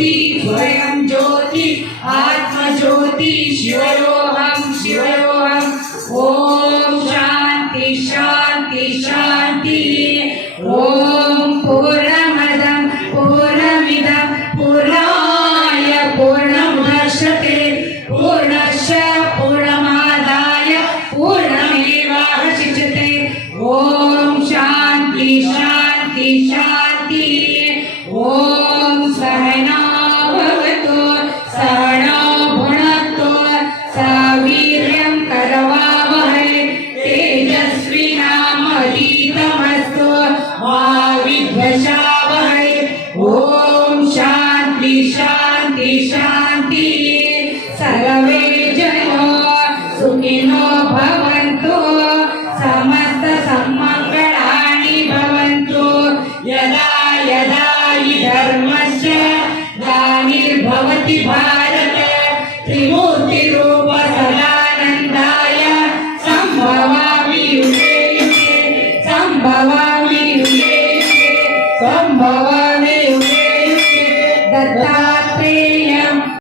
ज्योति स्वयं ज्योति आत्मज्योति शिवयोऽहं शिवयोऽहं। ओम शांति शांति शांति। ओम पूर्णमदं पूर्णमिदं पूर्णाय पूर्णमुदच्यते पूर्णस्य पूर्णमादाय पूर्णमेवावशिष्यते। ओम शांति शांति शांति। ओम सहना भवतु सहनौ भुनक्तु सह वीर्यं करवावहै तेजस्विनामधीतमस्तु मा विद्विषावहै। ओम शांति शांति शांति। सर्वे जनो सुखिनो भवन्तु समस्त सम्मङ्गलानि भवन्तु। यदा यदा हि धर्मस्य ग्लानिर्भवति भारत त्रिमूर्तिरूप सदानन्दाय सम्भवामि युगे युगे सम्भवामि युगे युगे सम्भवामि युगे युगे। दत्तात्रेय